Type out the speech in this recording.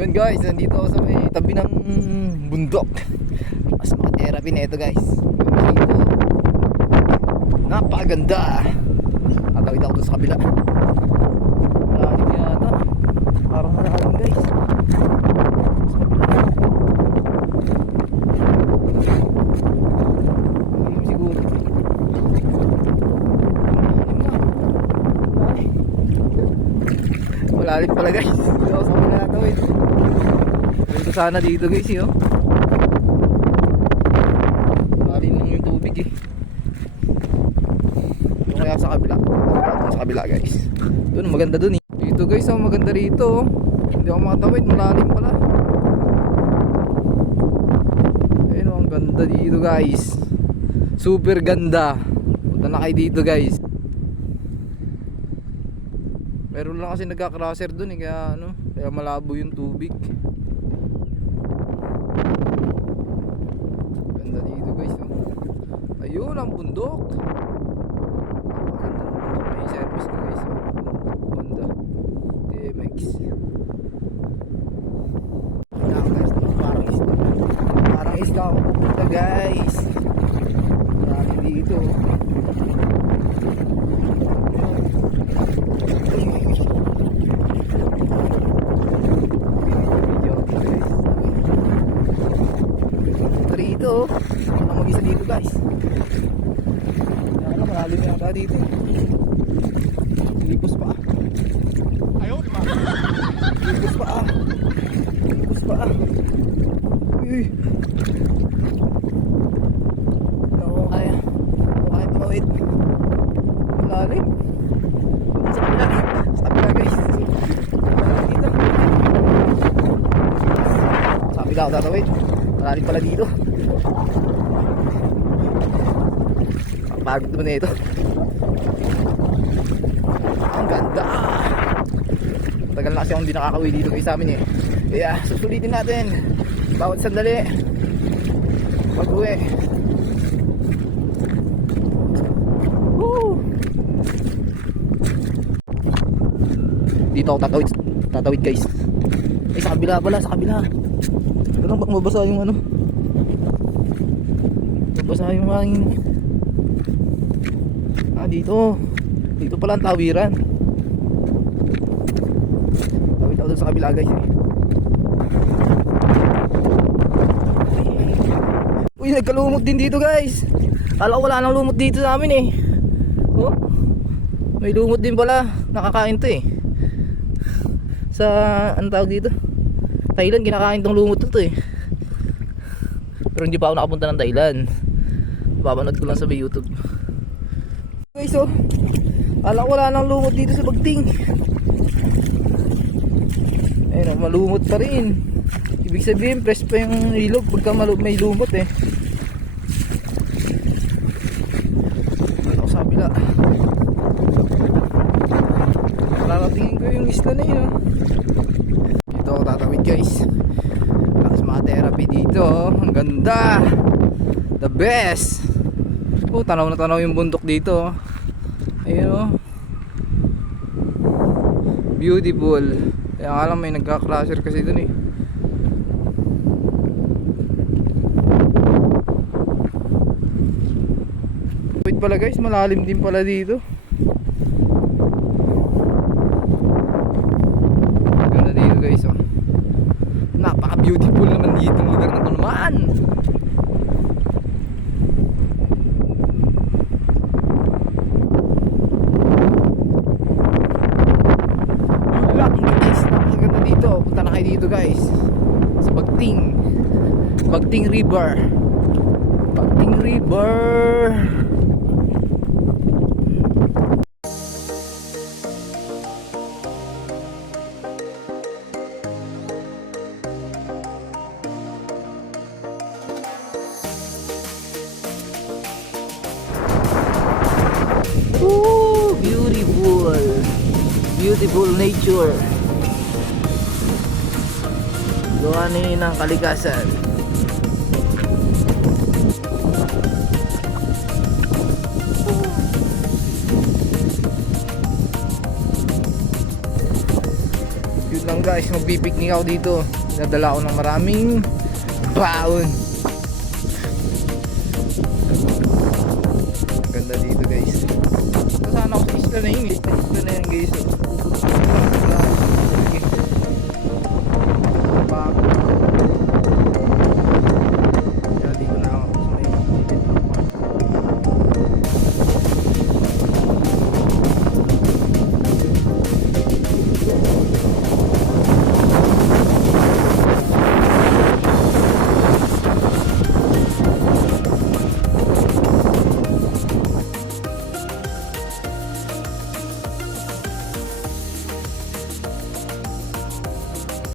Yun guys, nandito ako sa may tabi ng bundok. Mas maka-therapy na ito guys. Dito, napakaganda. Tatawid ako doon sa kabila. Malalim yata. Parang malalim guys. Sa kabila. Malalim siguro. Malalim pala guys. Dito ako sa kabila natawid. Dito sana dito guys yun. Malalim lang yung tubig eh. Doon kaya sa kabila. Sa kabila guys. Doon maganda doon eh. Dito guys oh, maganda rito oh. Hindi ako makatawid, malalim pala. Ayun oh, ang ganda dito guys. Super ganda. Punta na kayo dito guys. Meron lang kasi nagka-crosser doon eh, kaya ano, kaya malabo yung tubig. Ganda dito guys oh. Ayun ang bundok. May service ko guys oh. Honda DMX. Parang isda ako pupunta guys. Marami dito. Dito, ang mag-isa dito guys. Ano, malalim yata dito. Lipos pa. Ayaw, di ba? Lipos pa. Lipos pa. Uy. Ano kaya? Ano kaya tumawid? Malalim. Sa kabila. Sa kabila guys. Dito. Sa kabila ako tatawid. Malalim pala dito. Pagod mo na ito. Ang ganda. Tagal na kasi akong hindi nakakauwi dito guys sa amin eh. Kaya susulitin natin bawat sandali pag-uwi. Dito ako tatawid guys. Ay sa kabila pala, sa kabila. Ganun bak mabasa yung ano. Mabasa yung hangin. Dito. Dito pala ang tawiran. Tawid ako doon sa kabila guys eh. Uy, nagkalumot din dito guys. Kala ko wala nang lumot dito sa amin eh. Oh, may lumot din pala. Nakakain to eh. Sa, anong tawag dito? Thailand, kinakain tong lumot to eh. Pero hindi pa ako nakapunta ng Thailand. Papanood ko lang sa YouTube. Guys oh, kala ko wala nang lumot dito sa Bagting. Ayun oh, malumot pa rin. Ibig sabihin fresh pa yung ilog pagka may lumot eh. Ano sa kabila. Lalatingin ko yung isla na yun oh. Dito ako tatawid guys. Lakas mga therapy dito oh. Ang ganda. The best. Oh, tanaw na tanaw yung bundok dito. Ayun oh. Beautiful. Kaya nga lang may nagka-crasher kasi dun eh. Wait pala guys, malalim din pala dito. Ganda dito guys oh. Napaka-beautiful naman dito ang lugar na to naman. Punta na kayo dito guys sa Bagting River. Bagting River. Ooh, beautiful nature. Gawa ng kalikasan. lang guys, magpipiknik ako dito. Dadala ako ng maraming baon. Ganda dito guys. Sana ako sa isla na yun. Isla na yan guys.